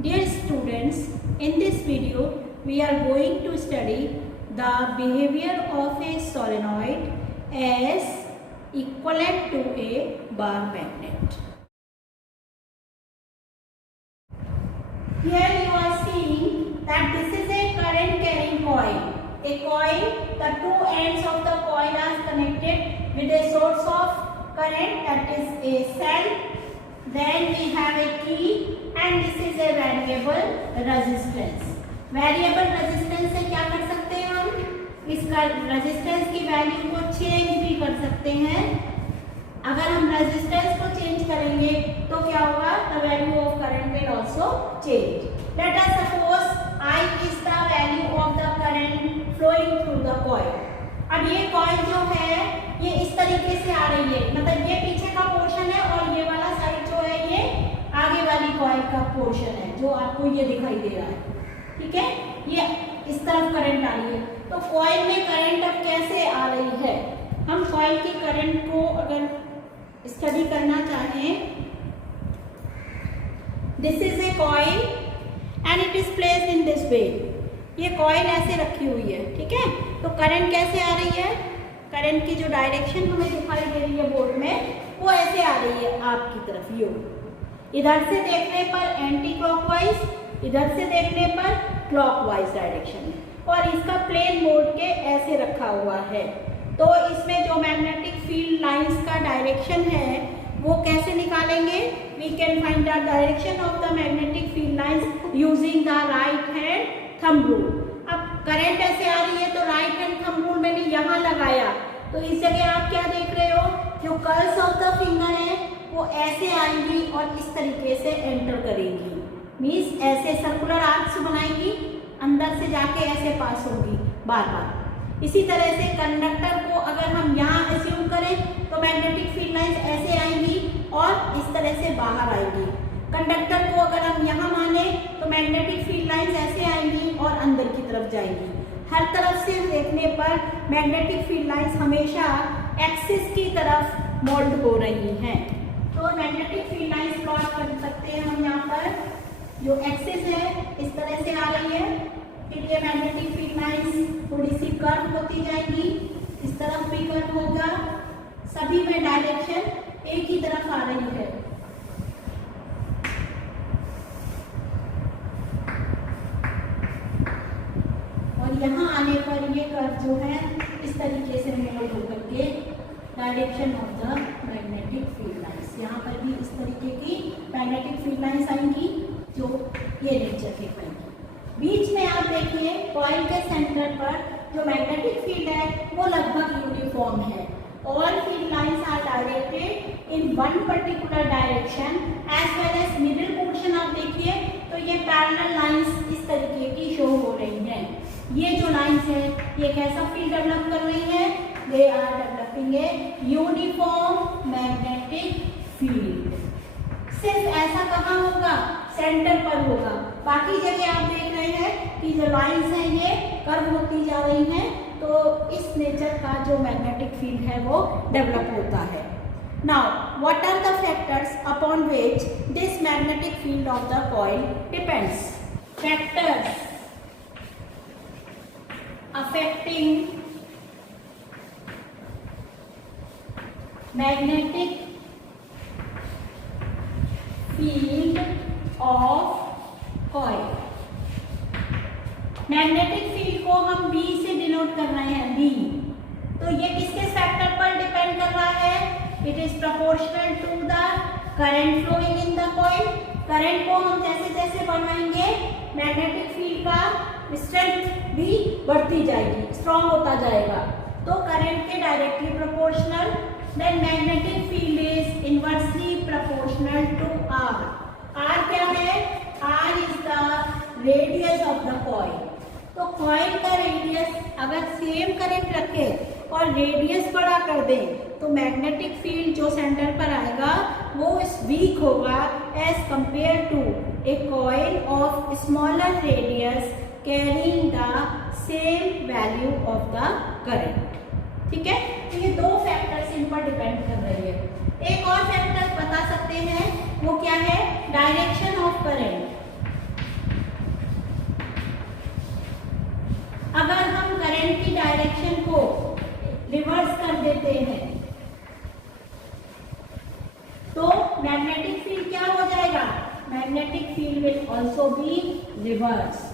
Dear students, in this video we are going to study the behavior of a solenoid as equivalent to a bar magnet. Here you are seeing that this is a current carrying coil. A coil, the two ends of the coil are connected with a source of current, that is a cell. Then we have a key and this is a variable resistance. Variable resistance से क्या कर सकते हैं हम? इस resistance की value को change भी कर सकते हैं. अगर हम रेजिस्टेंस को चेंज करेंगे तो क्या होगा? The value of current will also change. Let us suppose I is the value of the current flowing through the coil. अब ये कॉइल जो है ये इस तरीके से आ रही है, मतलब ये पीछे का पोर्शन है और ये वाला साइड जो है ये आगे वाली कॉइल का पोर्शन है जो आपको ये दिखाई दे रहा है. ठीक है, ये इस तरफ करंट आ रही है. तो कॉइल में करंट अब कैसे आ रही है? हम कॉइल की करंट को अगर स्टडी करना चाहें, this is A coil and it is placed in this way. ये कॉइल ऐसे रखी हुई है. ठीक है, तो करंट कैसे आ रही है? करंट की जो डायरेक्शन हमें दिखाई दे रही है बोर्ड में वो ऐसे आ रही है आपकी तरफ. यू इधर से देखने पर एंटी क्लॉकवाइज, इधर से देखने पर क्लॉकवाइज डायरेक्शन में, और इसका प्लेन मोड के ऐसे रखा हुआ है. तो इसमें जो मैग्नेटिक फील्ड लाइंस का डायरेक्शन है वो कैसे निकालेंगे? We can find the direction of the magnetic field lines using the right hand thumb rule. अब करंट ऐसे आ रही है तो राइट हैंड थंब रूल मैंने यहाँ लगाया, तो इस जगह आप क्या देख रहे हो? जो कर्ल्स ऑफ द फिंगर है वो ऐसे आएंगी और इस तरीके से एंटर करेंगी. मीन्स ऐसे सर्कुलर आर्क्स बनाएंगी, अंदर से जाके ऐसे पास होंगी बार बार. इसी तरह से कंडक्टर को अगर हम यहाँ एज्यूम करें तो मैग्नेटिक फील्ड लाइंस ऐसे आएंगी और इस तरह से बाहर आएंगी. कंडक्टर को अगर हम यहाँ माने तो मैग्नेटिक फील्ड लाइंस ऐसे आएंगी और अंदर की तरफ जाएंगी. हर तरफ से देखने पर मैग्नेटिक फील्ड लाइंस हमेशा एक्सिस की तरफ मोल्ड हो रही हैं. तो मैग्नेटिक फील्ड लाइंस प्लॉट कर सकते हैं हम. यहाँ पर जो एक्सिस है इस तरह से आ रही है, फिर ये मैग्नेटिक फील्ड लाइंस थोड़ी सी कर्व होती जाएगी, इस तरफ भी कर्व होगा. सभी में डायरेक्शन एक ही तरफ आ रही है. और यहाँ आने पर ये कर्व जो है इस तरीके से मोल्ड होकर के direction of the magnetic field lines. यहाँ पर भी इस तरीके की मैग्नेटिक फील्ड लाइंस आएंगी जो ये नेचर के बनेंगी. बीच में आप देखिए कॉइल के सेंटर पर जो मैग्नेटिक फील्ड है वो लगभग यूनिफॉर्म है. All field lines are directed in one particular direction as well as middle portion. आप देखिए तो ये पैरेलल लाइंस इस तरीके की शो हो रही हैं. ये जो लाइंस है ये कैसा फील्ड डेवलप कर रही है? They are developing a uniform magnetic field. सिर्फ ऐसा कहाँ होगा? सेंटर पर होगा. बाकी जगह आप देख रहे हैं कि जो लाइंस हैं ये कर्व होती जा रही हैं, तो इस नेचर का जो मैग्नेटिक फील्ड है वो डेवलप होता है. Now what are the factors upon which this magnetic field of the coil depends? फैक्टर्स affecting magnetic field of coil. Magnetic field को हम B से डिनोट कर रहे हैं. B, तो ये किसके फैक्टर पर डिपेंड कर रहा है? It is proportional to the current flowing in the coil. Current को हम जैसे जैसे बढ़ाएंगे मैग्नेटिक फील्ड का स्ट्रेंथ भी बढ़ती जाएगी, स्ट्रॉन्ग होता जाएगा. तो करंट के directly proportional. Then magnetic field is inversely proportional to R. R क्या है? R is the radius of the coil. तो कॉइल का रेडियस अगर सेम करंट रखे और रेडियस बड़ा कर दें तो मैग्नेटिक फील्ड जो सेंटर पर आएगा वो वीक होगा as compare to a coil of smaller radius carrying the same value of the current. ठीक है, तो ये दो फैक्टर्स इन पर डिपेंड कर रही है. एक और फैक्टर बता सकते हैं, वो क्या है? Direction of current. magnetic field will also be reversed.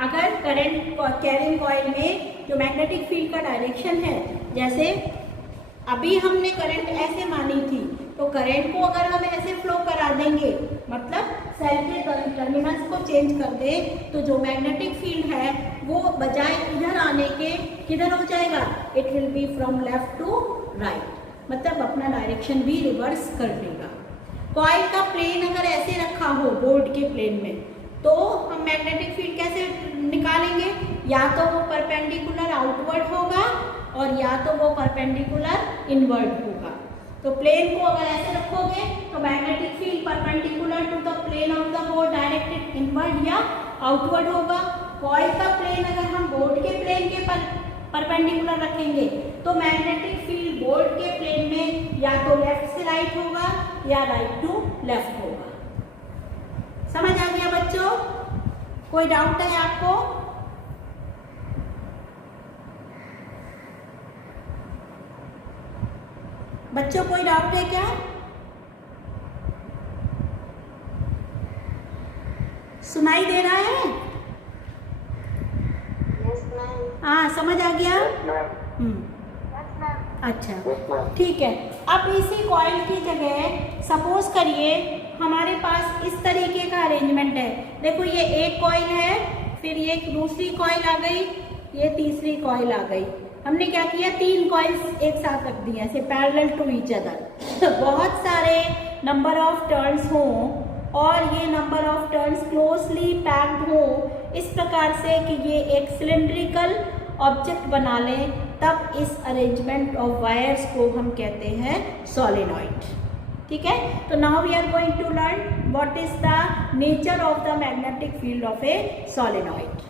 अगर करंट कैरिंग कॉइल में जो मैग्नेटिक फील्ड का डायरेक्शन है, जैसे अभी हमने करंट ऐसे मानी थी, तो करंट को अगर हम ऐसे फ्लो करा देंगे, मतलब सेल के टर्मिनल्स को चेंज कर दे, तो जो मैग्नेटिक फील्ड है वो बजाय इधर आने के किधर हो जाएगा, it will be from left to right, मतलब अपना डायरेक्शन भी रिवर्स कर देगा। कॉइल का प्लेन अगर ऐसे रखा हो बोर्ड के प्लेन में, तो हम मैग्नेटिक फील्ड कैसे निकालेंगे, या तो वो परपेंडिकुलर आउटवर्ड होगा और या तो वो परपेंडिकुलर इनवर्ड होगा। तो प्लेन को अगर ऐसे रखोगे तो magnetic field perpendicular to the plane of the board directed inward या आउटवर्ड होगा। कॉइल का प्लेन अगर हम बोर्ड के प्लेन के परपेंडिकुलर रखेंगे तो मैग्नेटिक फील्ड बोर्ड के प्लेन में या तो लेफ्ट से राइट होगा या राइट टू लेफ्ट होगा। समझ आ गया बच्चों? कोई डाउट है आपको? बच्चों कोई डाउट है क्या? सुनाई दे रहा है? हाँ, समझ आ गया? अच्छा, ठीक है। अब इसी कॉइल की जगह सपोज करिए हमारे पास इस तरीके का अरेंजमेंट है। देखो ये एक कॉइल है, फिर ये दूसरी कॉइल आ गई, ये तीसरी कॉइल आ गई। हमने क्या किया, 3 कॉइल्स एक साथ रख दिए ऐसे पैरेलल टू ईच अदर। बहुत सारे नंबर ऑफ टर्न्स हो और ये number of turns closely packed हो, इस प्रकार से कि ये एक सिलेंड्रिकल ऑब्जेक्ट बना लें, तब इस अरेंजमेंट ऑफ वायर्स को हम कहते हैं सोलेनॉइड। ठीक है, तो now we are going to learn what is the nature of the magnetic field of a solenoid.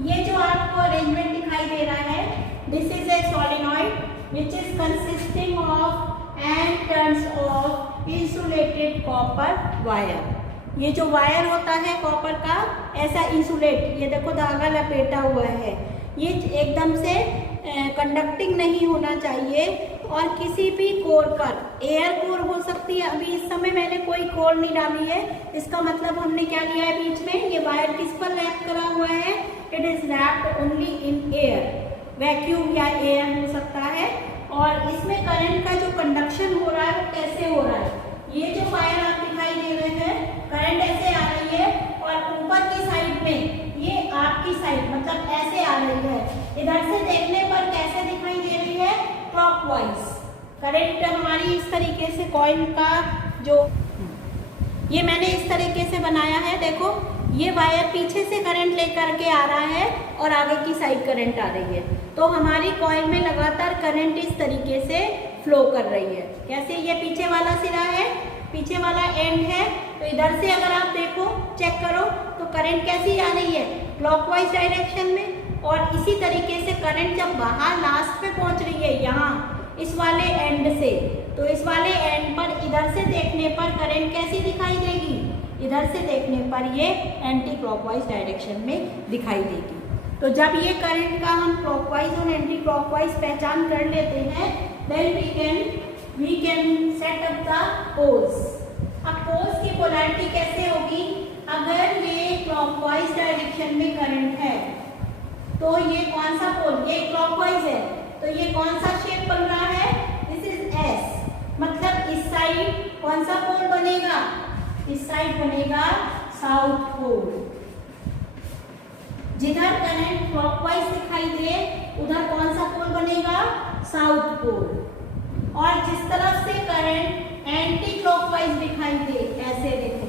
ये जो आपको अरेंजमेंट दिखाई दे रहा है, this is a solenoid which is consisting of n turns of insulated copper wire. ये जो wire होता है कॉपर का, ऐसा इंसुलेट, ये देखो धागा लपेटा हुआ है, ये एकदम से कंडक्टिंग नहीं होना चाहिए और किसी भी कोर पर, एयर कोर हो सकती है, अभी इस समय मैंने कोई कोर नहीं डाली है, इसका मतलब हमने क्या लिया है बीच में, ये वायर किस पर रैप करा हुआ है, it is wrapped only in air, vacuum या एयर हो सकता है। और इसमें करंट का जो कंडक्शन हो रहा है वो कैसे हो रहा है, ये जो वायर आप दिखाई दे रहे हैं, करंट ऐसे आ रही है और ऊपर की साइड में ये आपकी साइड मतलब ऐसे आ रही है, इधर से देखने पर कैसे दिखाई दे रही है, क्लॉकवाइज। करंट हमारी इस तरीके से कॉइल का जो, ये मैंने इस तरीके से बनाया है, देखो ये वायर पीछे से करंट लेकर के आ रहा है और आगे की साइड करंट आ रही है। तो हमारी कॉइल में लगातार करंट इस तरीके से फ्लो कर रही है। कैसे? ये पीछे वाला सिरा है, पीछे वाला एंड है, तो इधर से अगर आप देखो, चेक करो, तो करंट कैसी आ रही है? क्लॉकवाइज डायरेक्शन में। और इसी तरीके से करंट जब बाहर लास्ट पे पहुंच रही है, यहाँ इस वाले एंड से, तो इस वाले एंड पर इधर से देखने पर करंट कैसी दिखाई देगी? इधर से देखने पर ये एंटी क्लॉकवाइज डायरेक्शन में दिखाई देगी। तो जब ये करंट का हम क्लॉकवाइज और एंटी क्लॉकवाइज पहचान कर लेते हैं, then we can set up the poles. अब पोल्स की पोलैरिटी कैसे होगी? अगर ये क्लॉकवाइज डायरेक्शन में करंट है तो ये कौन सा पोल? ये क्लॉकवाइज है, तो ये कौन सा शेप बन रहा है? This is S. मतलब इस साइड कौन सा पोल बनेगा? इस साइड बनेगा साउथ पोल। जिधर करंट क्लॉकवाइज दिखाई दे उधर कौन सा पोल बनेगा? South pole. और जिस तरफ से करंट एंटी क्लॉकवाइज दिखाई दे, ऐसे देखो,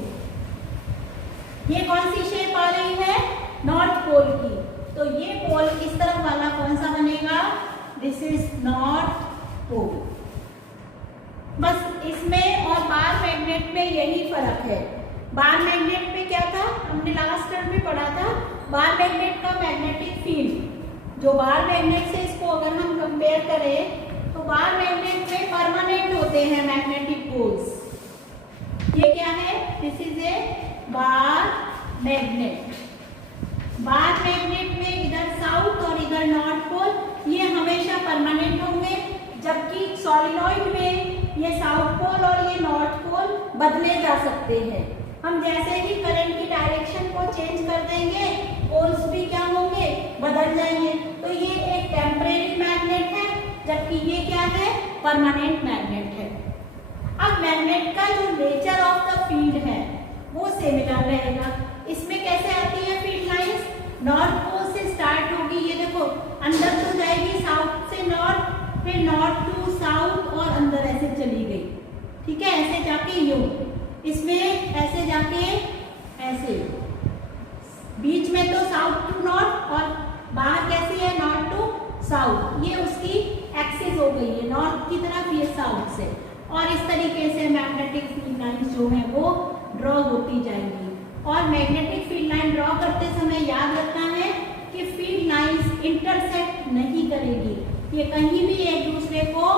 ये कौन सी शेप आ रही है? नॉर्थ पोल की। तो ये पोल इस तरफ वाला कौन सा बनेगा? This is north pole. बस इसमें और बार मैग्नेट में यही फर्क है। बार मैग्नेट में क्या था? हमने लास्ट टर्म में पढ़ा था, बार मैग्नेट का मैग्नेटिक फील्ड। जो बार मैग्नेट से इसको अगर हम कंपेयर करें तो बार मैग्नेट में परमानेंट होते हैं मैग्नेटिक पोल्स। ये क्या है? This is A bar magnet. Bar magnet में इधर साउथ और इधर नॉर्थ पोल ये हमेशा परमानेंट होंगे, जबकि सॉलिनॉइड में ये साउथ पोल और ये नॉर्थ पोल बदले जा सकते हैं। हम जैसे ही करंट की डायरेक्शन को चेंज कर देंगे, पोल्स भी क्या होंगे? बदल जाएंगे। तो ये एक टेम्परेरी मैग्नेट है, जबकि ये क्या है? परमानेंट मैग्नेट है। अब मैग्नेट का जो नेचर ऑफ द फील्ड है वो सिमिलर रहेगा। इसमें कैसे आती है फील्ड लाइंस? नॉर्थ पोल से स्टार्ट होगी, ये देखो अंदर तो जाएगी साउथ से नॉर्थ, फिर नॉर्थ टू साउथ और अंदर ऐसे चली गई, ठीक है, ऐसे जाके यूं, इसमें ऐसे जाके ऐसे, बीच में तो साउथ टू नॉर्थ और बाहर कैसी है? North to south. ये उसकी एक्सिस हो गई है, नॉर्थ की तरफ, ये साउथ से। और इस तरीके से मैग्नेटिक फील्ड लाइंस जो है वो ड्रॉ होती जाएंगी। और मैग्नेटिक फील्ड लाइन ड्रॉ करते समय याद रखना है कि फील्ड लाइंस इंटरसेक्ट नहीं करेगी, ये कहीं भी एक दूसरे को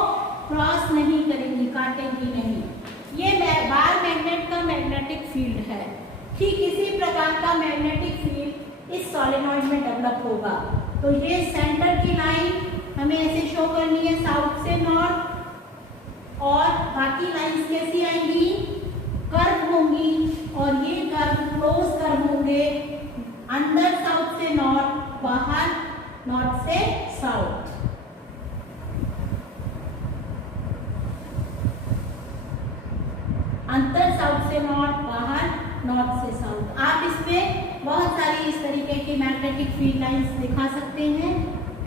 क्रॉस नहीं करेंगी, काटेंगी नहीं। ये बार मैग्नेट का मैग्नेटिक फील्ड है। ठीक इसी प्रकार का मैग्नेटिक फील्ड इस सॉलिनॉइड में डेवलप होगा। तो ये सेंटर की लाइन हमें ऐसे शो करनी है साउथ से नॉर्थ, और बाकी लाइंस कैसी आएंगी? कर्व होंगी, और ये कर्व क्लोज कर्व होंगे, अंदर साउथ से नॉर्थ, बाहर नॉर्थ से साउथ। अंदर साउथ से नॉर्थ, बाहर नॉर्थ से साउथ। आप इसमें बहुत सारी इस तरीके की मैग्नेटिक फील्ड लाइंस दिखा सकते हैं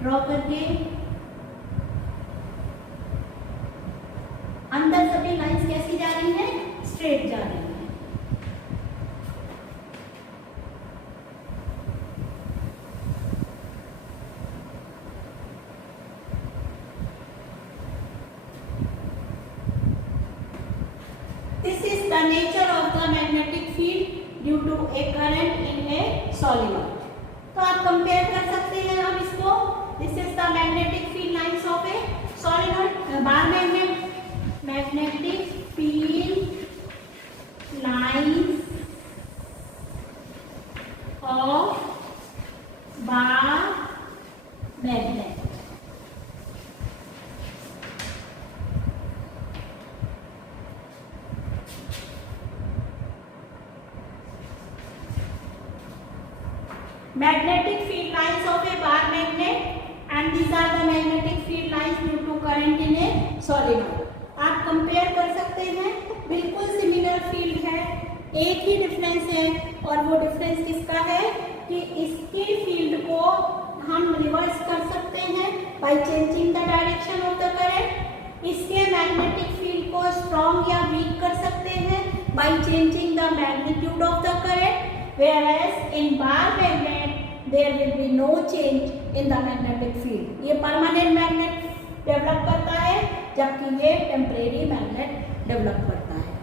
ड्रॉ करके। अंदर सभी लाइंस कैसी जा रही हैं? स्ट्रेट जा रही हैं। This is the nature of the magnetic field due to a current in a solenoid. तो आप कंपेयर कर सकते हैं अब इसको। This is the magnetic field lines of a solenoid. Bar magnetic field lines of bar magnet. Magnetic field lines of a bar magnet, and these are the magnetic field lines due to current in a solenoid. आप compare कर सकते हैं, बिल्कुल similar field है, एक ही difference है, और वो डिफरेंस किसका है कि इसकी फील्ड को हम रिवर्स कर सकते हैं by changing the direction of the current. इसके मैग्नेटिक फील्ड को स्ट्रॉन्ग या वीक कर सकते हैं by changing the magnitude of the current. whereas in bar magnet there will be no change in the magnetic field. ये permanent magnet develop करता है जबकि ये टेम्परेरी मैग्नेट डेवलप करता है।